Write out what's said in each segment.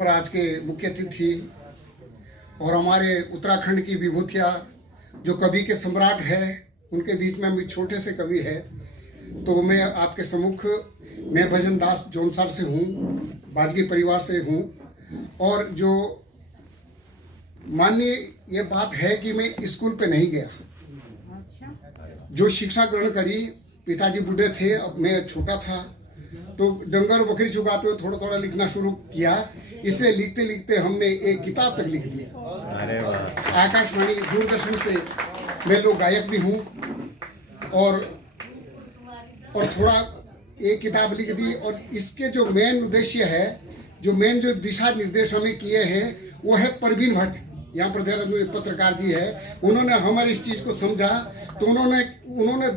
पर आज के मुख्य अतिथि और हमारे उत्तराखंड की विभूतिया जो कवि के सम्राट है, उनके बीच में भी छोटे से कवि है। तो मैं आपके सम्मुख, मैं भजन दास जौनसार से हूँ, बाजगी परिवार से हूँ। और जो माननीय ये बात है कि मैं स्कूल पे नहीं गया, जो शिक्षा ग्रहण करी, पिताजी बूढ़े थे, अब मैं छोटा था, तो डंगर बकरी चुगाते हुए थोड़ा थोड़ा लिखना शुरू किया। इसलिए लिखते लिखते हमने एक किताब तक लिख दी। आकाशवाणी दूरदर्शन से मैं लोग गायक भी हूँ और थोड़ा एक किताब लिख दी। और इसके जो मेन उद्देश्य है, जो मेन जो दिशा निर्देश हमें किए हैं, वो है परवीन भट्ट, यहाँ पर देहरादून में पत्रकार जी है। उन्होंने हमारी इस चीज़ को समझा, तो उन्होंने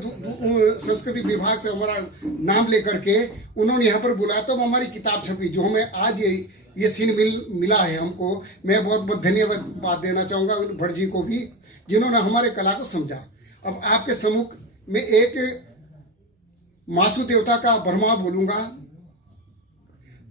संस्कृति विभाग से हमारा नाम लेकर के उन्होंने यहाँ पर बुलाया, तो हमारी किताब छपी, जो हमें आज ये सीन मिला है हमको। मैं बहुत बहुत धन्यवाद देना चाहूँगा उन भट्ट जी को भी, जिन्होंने हमारे कला को समझा। अब आपके सम्मुख में एक मासु देवता का भरमा बोलूँगा।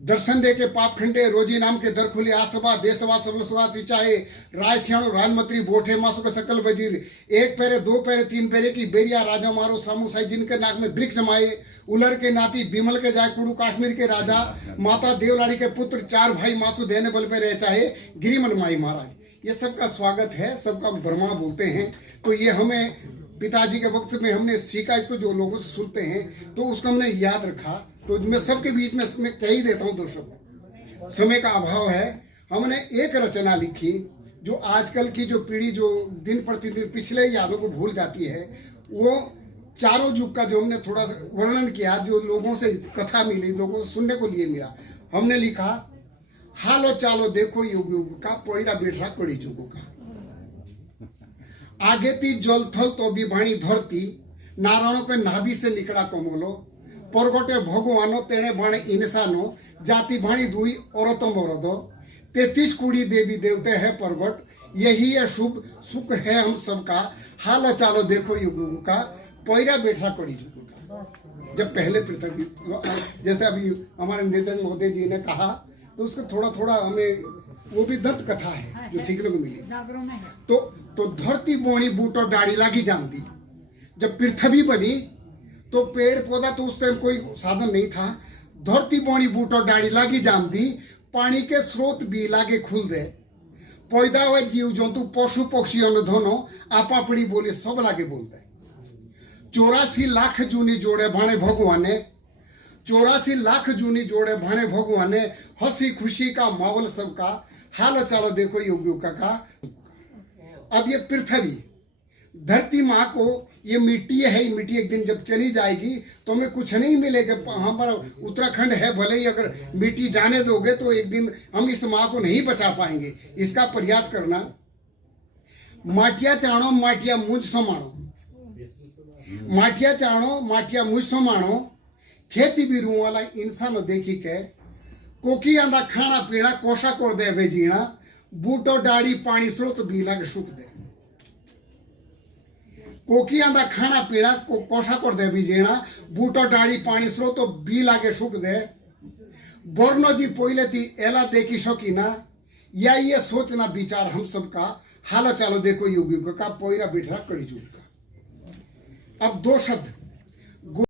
दर्शन दे के पाप खंडे, रोजी नाम के दर खुले, आसवा देशवा सबलसवा सिंचाए, राय सियाणु राजमंत्री बोठे मासु का सकल वजीर, एक पैरे दो पैरे तीन पैरे की बेरिया राजा मारो सामू साई, जिनके नाक में वृक्ष जमाए, उलर के नाती बिमल के जाय कुड़ू, कश्मीर के राजा, माता देवलाड़ी के पुत्र, चार भाई मासु देने बल पे रह चाहे, गिरिमन माई महाराज। ये सबका स्वागत है, सबका भरमा बोलते हैं। तो ये हमें पिताजी के वक्त में हमने सीखा, इसको जो लोगों से सुनते हैं तो उसको हमने याद रखा। तो मैं सबके बीच में मैं कह ही देता हूँ दो शब्द। समय का अभाव है, हमने एक रचना लिखी जो आजकल की जो पीढ़ी जो दिन प्रतिदिन पिछले यादों को भूल जाती है, वो चारों युग का जो हमने थोड़ा सा वर्णन किया, जो लोगों से कथा मिली, लोगों से सुनने को लिए मिला। हमने लिखा, हालो चालो देखो युग युग का, पोयरा बेठा कड़ी जुगो का, आगे ती जल थल तो भी भाणी धरती, नारायणों पे नाभि से निकड़ा कमोलो, परगोटे भगवानो तेने भाणे इंसानो, जाति भाणी दुई औरतों मरदो, 33 कुड़ी देवी देवते हैं परगट, यही है शुभ सुख है हम सबका, हालो चालो देखो युग का, पैरा बैठा कड़ी युग का। जब पहले पृथ्वी, जैसे अभी हमारे निर्देशन महोदय जी ने कहा, तो उसको थोड़ा थोड़ा हमें, वो भी दंत कथा है जो सीखने को मिली। तो धरती बोनी बूटो डाड़ी लागी जान दी। जब पृथ्वी बनी तो पेड़ पौधा तो उस टाइम कोई साधन नहीं था। धरती बोनी बूटो डाड़ी लागी जान दी, पानी के स्रोत भी लागे खुल दे, पैदा हुए जीव जंतु पशु पक्षी दोनों आपा पड़ी बोली सब लागे बोल दे। 84 लाख जूनी जोड़े भाणे भगवाने, 84 लाख जूनी जोड़े भाणे भगवाने, हंसी खुशी का माहौल सबका, हालो चालो देखो युग का। अब ये पृथ्वी धरती माँ को, ये मिट्टी है, ये मिट्टी एक दिन जब चली जाएगी तो हमें कुछ नहीं मिलेगा। हमारा उत्तराखंड है, भले ही अगर मिट्टी जाने दोगे तो एक दिन हम इस माँ को नहीं बचा पाएंगे। इसका प्रयास करना। माटिया चाणो माटिया मुझ समाणो, माटिया चाणो माटिया मुझ समाणो, खेती भी वाला इंसान देखी के, कोकी आंदा खाना पीना कोशा कोर दे वे जीना, बूटो डाड़ी पानी स्रोत भी लग सुख दे। कोकी आंदा खाना पीना कोशा कोर दे भी जीना, बूटो डाड़ी पानी स्रोत भी लागे सुख दे। बोर्नो जी पोइले थी एला देखी शौकीना, या ये सोचना विचार हम सबका, हालो चालो देखो युग युग का, पोयरा बिठरा कड़ी जुग का। अब दो शब्द